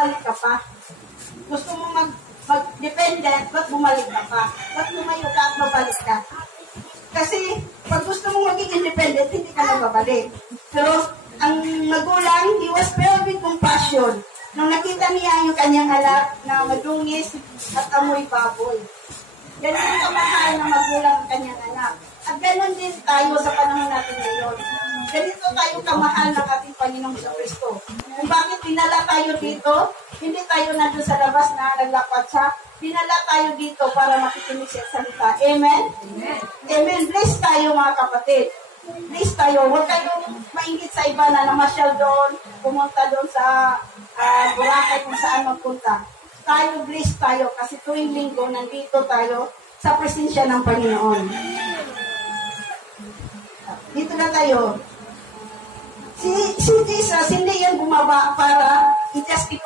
bumalik ka pa? Gusto mo mag-dependent, ba't bumalik ka pa? Ba't lumayo ka at mabalik ka? Kasi pag gusto mong maging independent, hindi ka na babalik. Pero ang magulang, he was filled with compassion. Nung nakita niya yung kanyang anak na madungis at amoy baboy. Ganun ang kamahal ng magulang ang kanyang anak. At ganun din tayo sa panahon natin ngayon. Ganito tayo kamahal ng ating Panginoong Kristo. Kung bakit dinala tayo dito, hindi tayo nandun sa labas na naglapat siya. Dinala tayo dito para makikinig sa salita. Amen? Amen. Amen. Bless tayo mga kapatid. Bless tayo. Huwag kayong maingit sa iba na namasyal doon, pumunta doon sa Boracay kung saan magpunta. Tayo, bless tayo kasi tuwing linggo nandito tayo sa presensya ng Panginoon. Dito na tayo. Si Jesus, hindi yan bumaba para i-justify